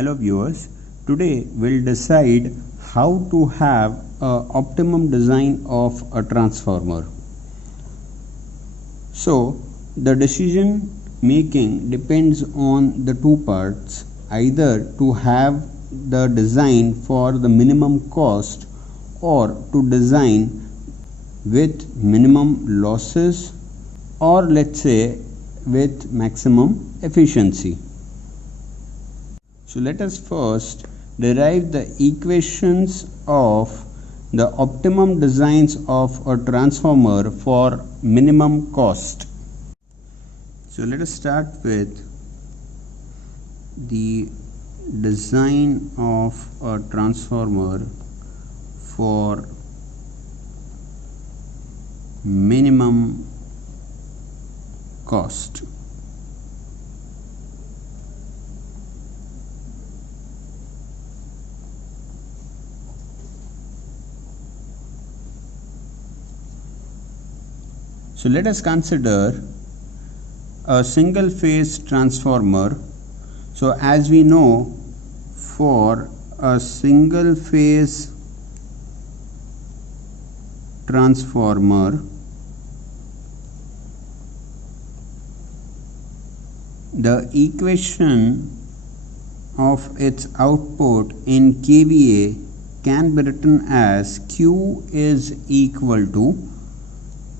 Hello viewers, today we'll decide how to have an optimum design of a transformer. So the decision making depends on the two parts, either to have the design for the minimum cost or to design with minimum losses, or let's say with maximum efficiency. So let us first derive the equations of the optimum designs of a transformer for minimum cost. So let us start with the design of a transformer for minimum cost. So let us consider a single phase transformer. So as we know, for a single phase transformer, the equation of its output in kVA can be written as Q is equal to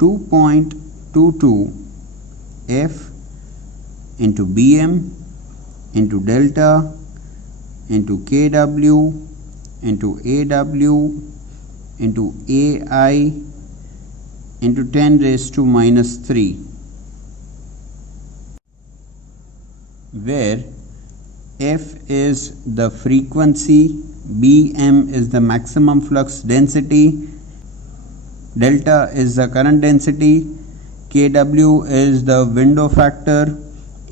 2.22 F into Bm into delta into Kw into Aw into Ai into 10 raised to minus 3, where F is the frequency, Bm is the maximum flux density, delta is the current density, Kw is the window factor,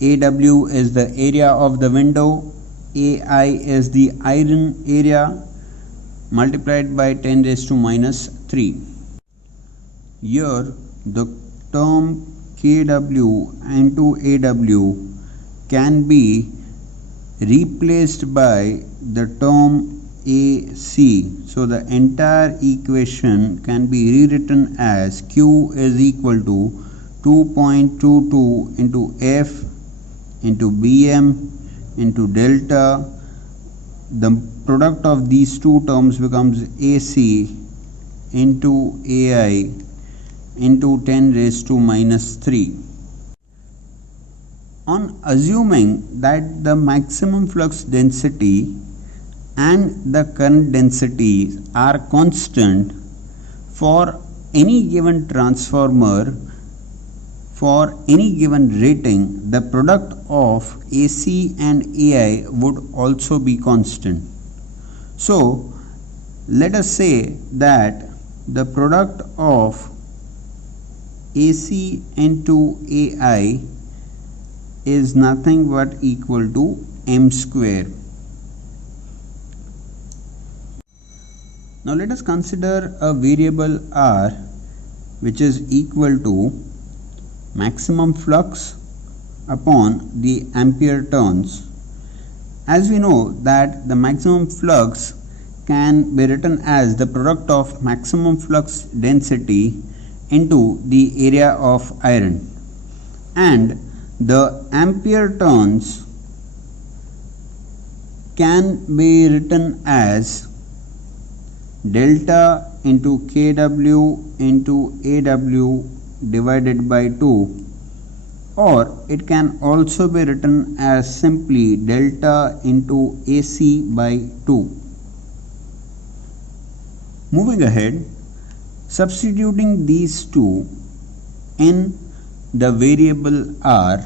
Aw is the area of the window, Ai is the iron area, multiplied by 10 raised to minus 3. Here the term Kw into Aw can be replaced by the term AC. So the entire equation can be rewritten as Q is equal to 2.22 into F into Bm into delta. The product of these two terms becomes AC into Ai into 10 raised to minus 3. On assuming that the maximum flux density and the current density are constant for any given transformer, for any given rating, the product of AC and Ai would also be constant. So let us say that the product of AC into Ai is nothing but equal to m square. Now let us consider a variable R which is equal to maximum flux upon the ampere turns. As we know that the maximum flux can be written as the product of maximum flux density into the area of iron, and the ampere turns can be written as delta into Kw into Aw divided by 2, or it can also be written as simply delta into AC by 2. Moving ahead, substituting these two in the variable R,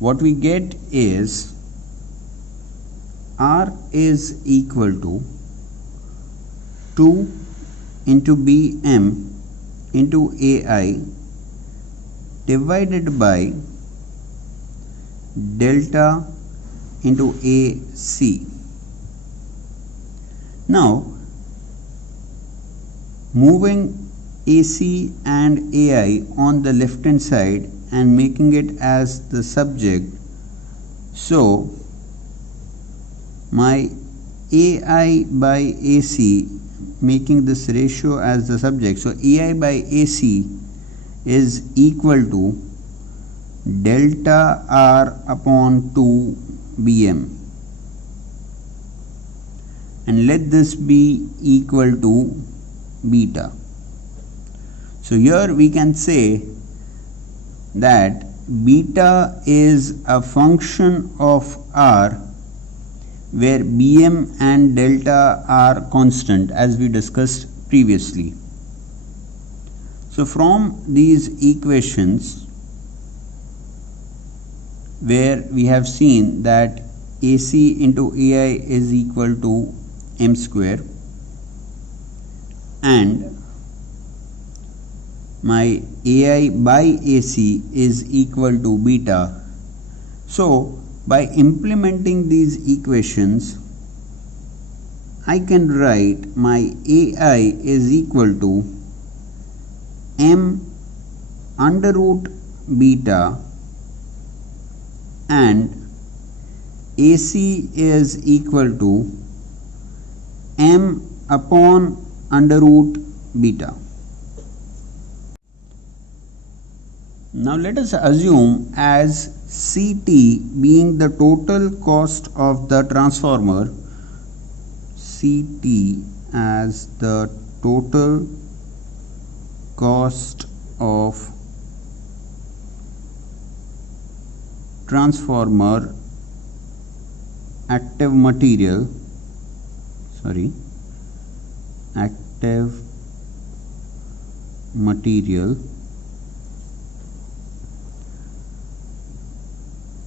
what we get is R is equal to 2 into Bm into Ai divided by delta into AC. Now moving AC and Ai on the left hand side and making it as the subject, so my AI by AC, making this ratio as the subject. So AI by AC is equal to delta R upon 2 Bm, and let this be equal to beta. So here we can say that beta is a function of R, where Bm and delta are constant, as we discussed previously. So from these equations, where we have seen that AC into AI is equal to m square, and my AI by AC is equal to beta. So by implementing these equations, I can write my AI is equal to m under root beta, and AC is equal to m upon under root beta. Now let us assume as CT being the total cost of the transformer, CT as the total cost of transformer active material,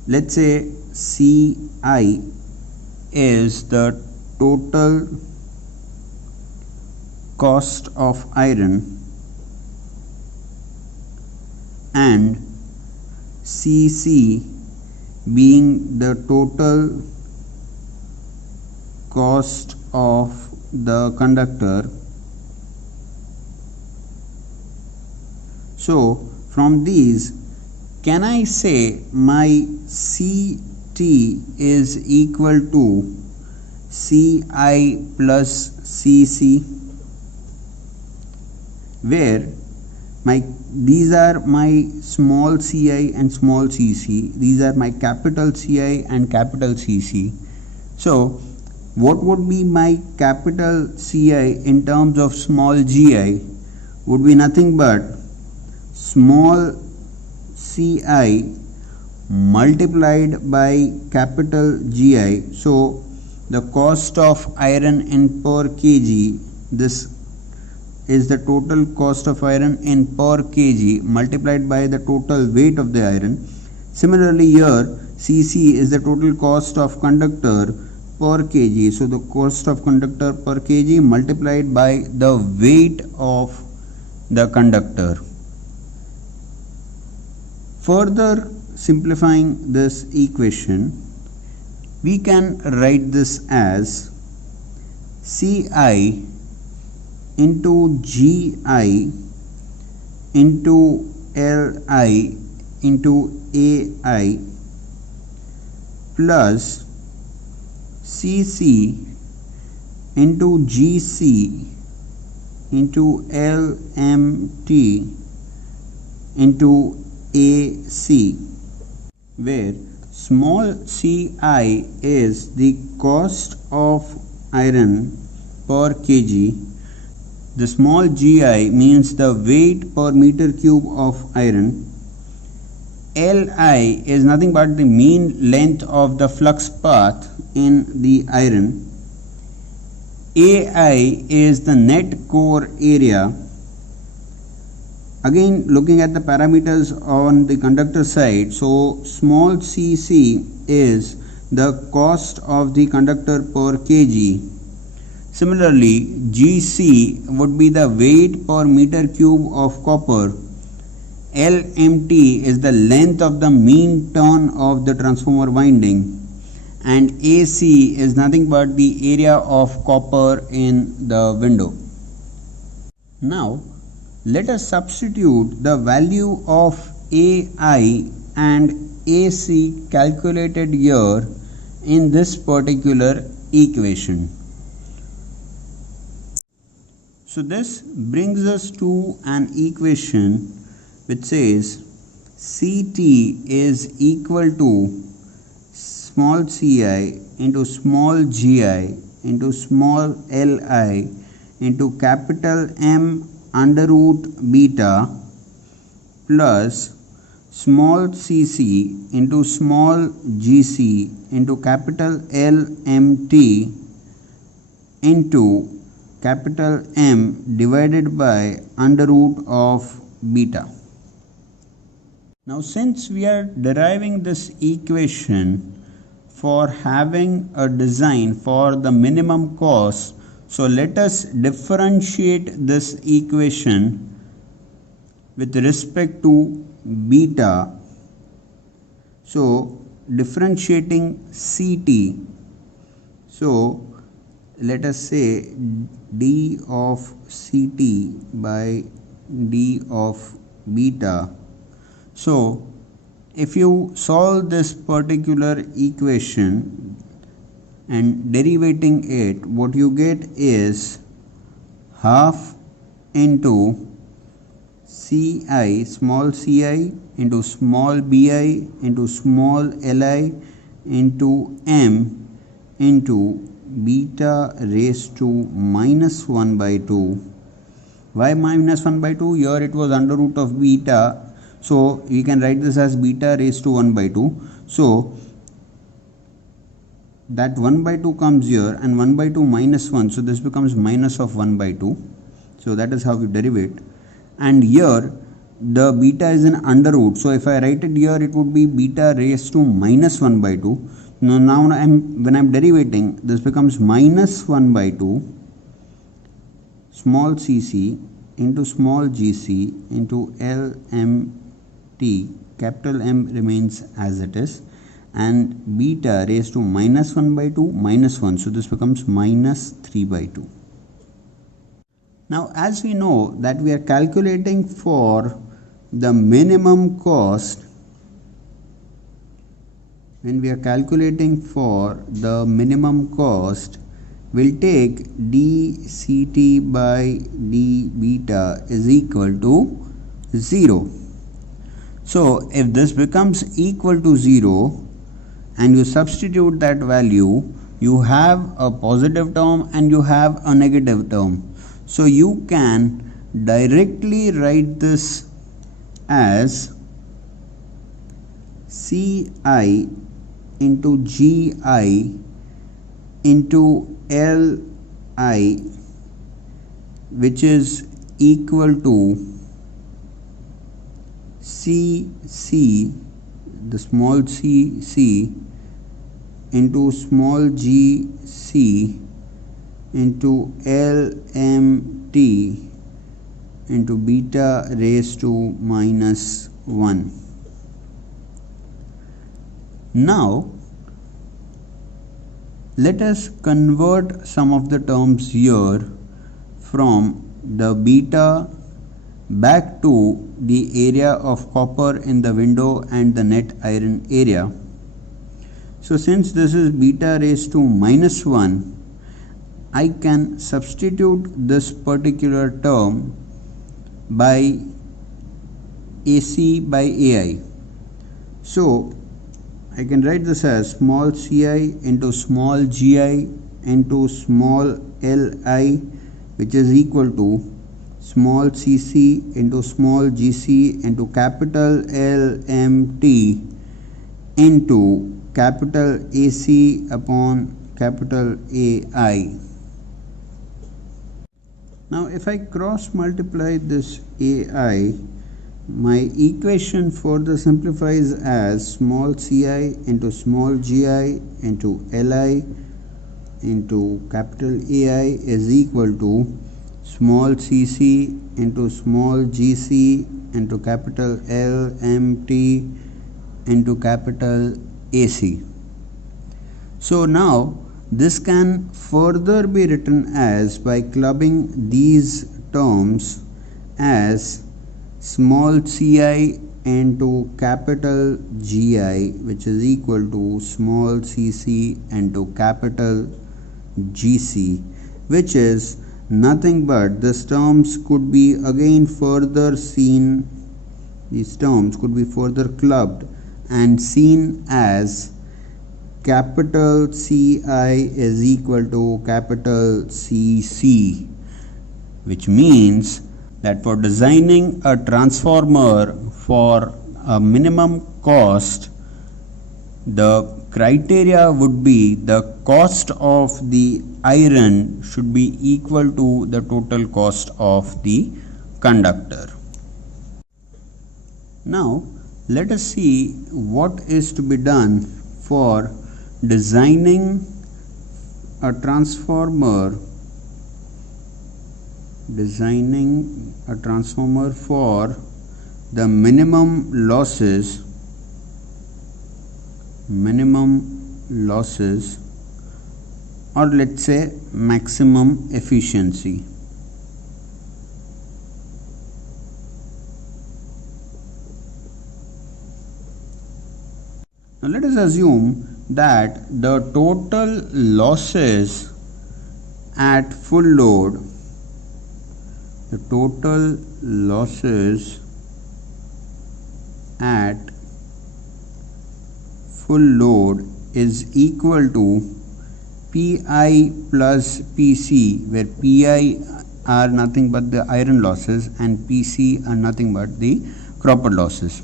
let's say Ci is the total cost of iron, and Cc being the total cost of the conductor. So from these, can I say my Ct is equal to Ci plus Cc, where these are my small ci and small cc, these are my capital Ci and capital Cc. So what would be my capital Ci in terms of small gi would be nothing but small Ci multiplied by capital Gi. So the cost of iron in per kg, this is the total cost of iron in per kg multiplied by the total weight of the iron. Similarly here Cc is the total cost of conductor per kg, so the cost of conductor per kg multiplied by the weight of the conductor. Further simplifying this equation, we can write this as Ci into Gi into Li into Ai plus Cc into Gc into Lmt into AC, where small ci is the cost of iron per kg, the small gi means the weight per meter cube of iron, Li is nothing but the mean length of the flux path in the iron, Ai is the net core area. Again, looking at the parameters on the conductor side, so small cc is the cost of the conductor per kg. Similarly, Gc would be the weight per meter cube of copper. Lmt is the length of the mean turn of the transformer winding, and AC is nothing but the area of copper in the window. Now let us substitute the value of AI and AC calculated here in this particular equation. So this brings us to an equation which says Ct is equal to small ci into small gi into small li into capital M under root beta plus small cc into small gc into capital LMT into capital M divided by under root of beta. Now since we are deriving this equation for having a design for the minimum cost, so let us differentiate this equation with respect to beta. So differentiating Ct, so let us say d of Ct by d of beta. So if you solve this particular equation and derivating it, what you get is half into ci, small ci into small bi into small li into m into beta raised to minus 1 by 2. Why minus 1 by 2? Here it was under root of beta, so we can write this as beta raised to 1 by 2. So that 1 by 2 comes here and 1 by 2 minus 1, so this becomes minus of 1 by 2. So that is how we derive it. And here the beta is in under root, so if I write it here it would be beta raised to minus 1 by 2. Now when I am derivating, this becomes minus 1 by 2 small cc into small gc into LMT, capital M remains as it is, and beta raised to minus 1 by 2 minus 1, so this becomes minus 3 by 2. Now as we know that we are calculating for the minimum cost, when we are calculating for the minimum cost, we'll take dct by d beta is equal to 0. So if this becomes equal to 0 and you substitute that value, you have a positive term and you have a negative term. So you can directly write this as ci into gi into li, which is equal to cc, the small cc into small gc into LMT into beta raised to minus 1. Now let us convert some of the terms here from the beta back to the area of copper in the window and the net iron area. So since this is beta raised to minus 1, I can substitute this particular term by AC by AI. So I can write this as small ci into small gi into small li, which is equal to small cc into small gc into capital LMT into capital AC upon capital AI. Now if I cross multiply this AI, my equation further simplifies as small ci into small gi into li into capital AI is equal to small cc into small gc into capital LMT into capital AC. So now this can further be written as by clubbing these terms as small ci into capital GI, which is equal to small cc into capital GC, which is nothing but these terms could be again further seen, these terms could be further clubbed and seen as capital CI is equal to capital CC, which means that for designing a transformer for a minimum cost, the criteria would be the cost of the iron should be equal to the total cost of the conductor. Now let us see what is to be done for designing a transformer for the minimum losses or let's say maximum efficiency. Now let us assume that the total losses at full load is equal to Pi plus Pc, where Pi are nothing but the iron losses and Pc are nothing but the copper losses.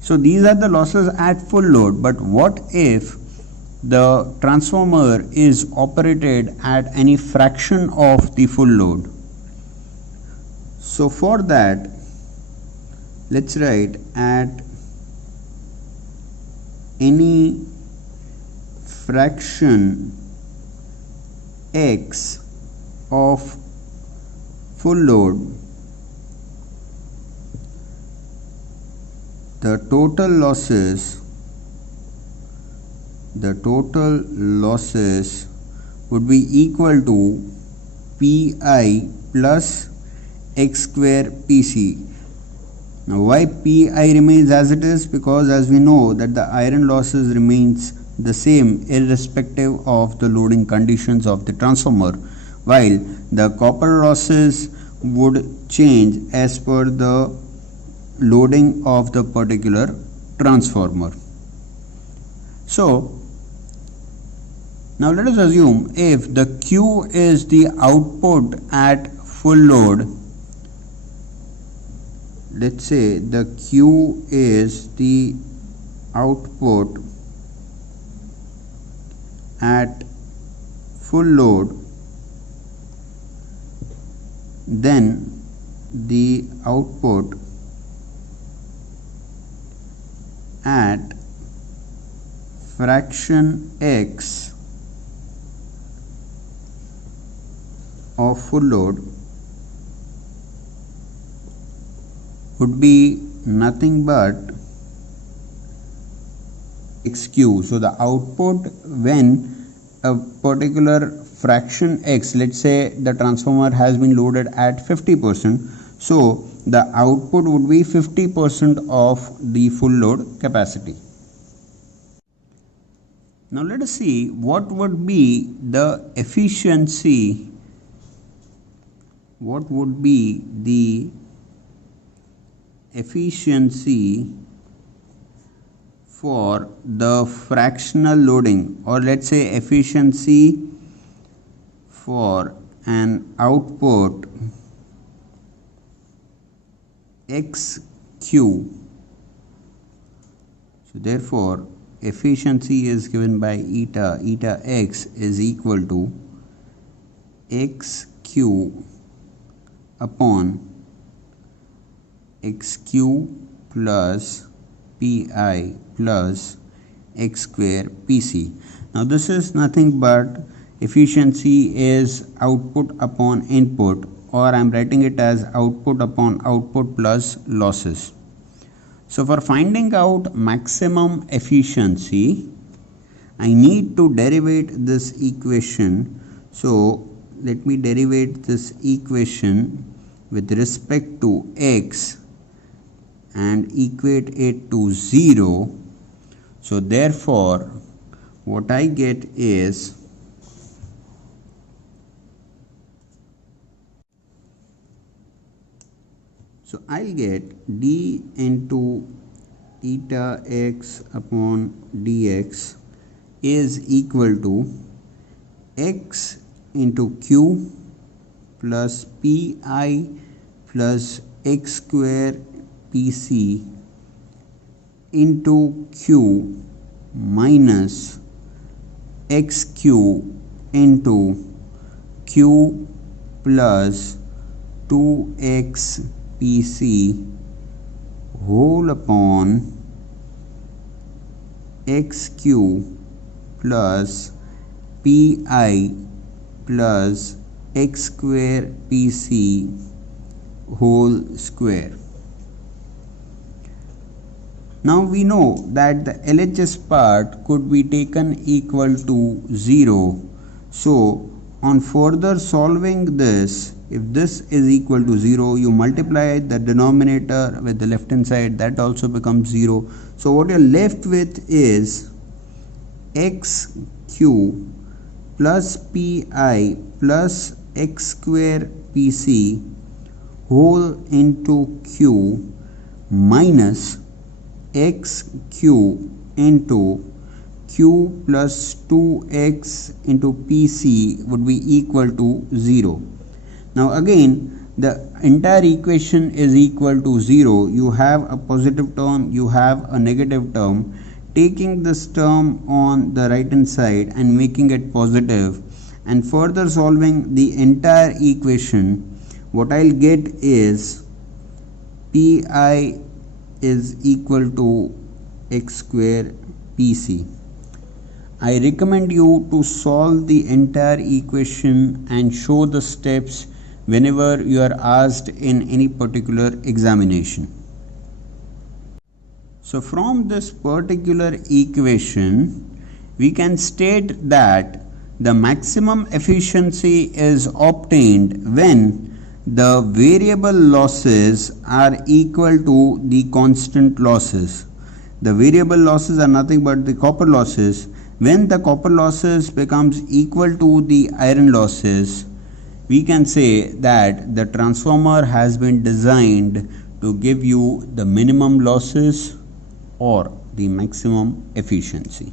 So these are the losses at full load, but what if the transformer is operated at any fraction of the full load? So for that, let's write at any fraction x of full load, the total losses would be equal to Pi plus x square Pc. Now why Pi remains as it is? Because as we know that the iron losses remains the same irrespective of the loading conditions of the transformer, while the copper losses would change as per the loading of the particular transformer. So now let us assume if the Q is the output at full load, let's say the Q is the output at full load, then the output at fraction x of full load would be nothing but xq. So the output when a particular fraction x, let's say the transformer has been loaded at 50%, so the output would be 50% of the full load capacity. Now let us see what would be the efficiency, for the fractional loading, or let's say efficiency for an output xq. So therefore efficiency is given by eta x is equal to xq upon xq plus Pi plus x square Pc. Now this is nothing but efficiency is output upon input, or I am writing it as output upon output plus losses. So for finding out maximum efficiency, I need to derivate this equation. So let me derivate this equation with respect to x and equate it to 0. So therefore what I get is I'll get d into eta x upon dx is equal to x into q plus pi plus x square pc into q minus xq into q plus 2x pc whole upon xq plus pi plus x square pc whole square. Now we know that the LHS part could be taken equal to 0. So on further solving this, if this is equal to 0, you multiply the denominator with the left hand side, that also becomes 0. So what you're left with is xq plus pi plus x square pc whole into q minus xq into q plus 2x into pc would be equal to 0. Now again the entire equation is equal to 0. You have a positive term, you have a negative term. Taking this term on the right hand side and making it positive and further solving the entire equation, what I'll get is pi is equal to x square pc. I recommend you to solve the entire equation and show the steps whenever you are asked in any particular examination. So from this particular equation we can state that the maximum efficiency is obtained when the variable losses are equal to the constant losses. The variable losses are nothing but the copper losses. When the copper losses becomes equal to the iron losses, we can say that the transformer has been designed to give you the minimum losses or the maximum efficiency.